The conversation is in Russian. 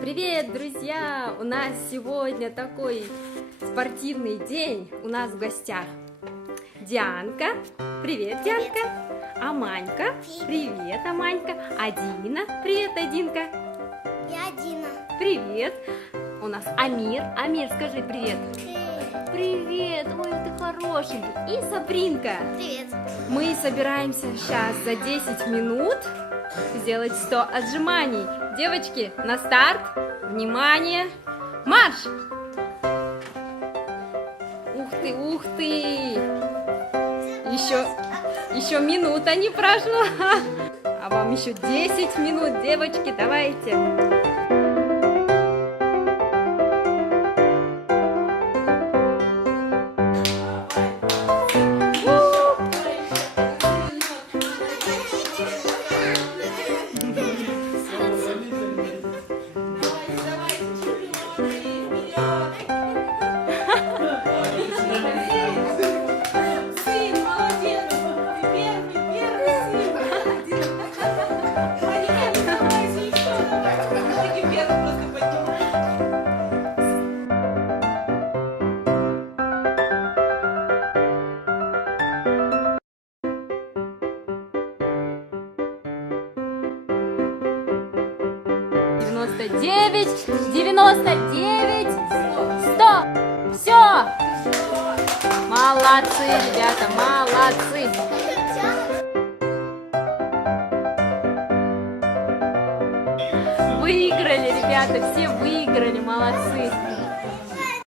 Привет, друзья! У нас сегодня такой спортивный день. У нас в гостях Дианка. Привет, Дианка. Аманька. Привет, Аманька. Адина. Привет, Адинка. Я Дина. Привет. У нас Амир. Амир, скажи привет. Привет. Ой, ты хорошенький. И Сабринка. Привет. Мы собираемся сейчас за 10 минут сделать 100 отжиманий. Девочки, на старт. Внимание. Марш! Ух ты, ух ты. Еще минута не прошла. А вам еще 10 минут, девочки, давайте. Девять, 99, 100. Все. Молодцы, ребята, молодцы. Выиграли, ребята, все выиграли, молодцы.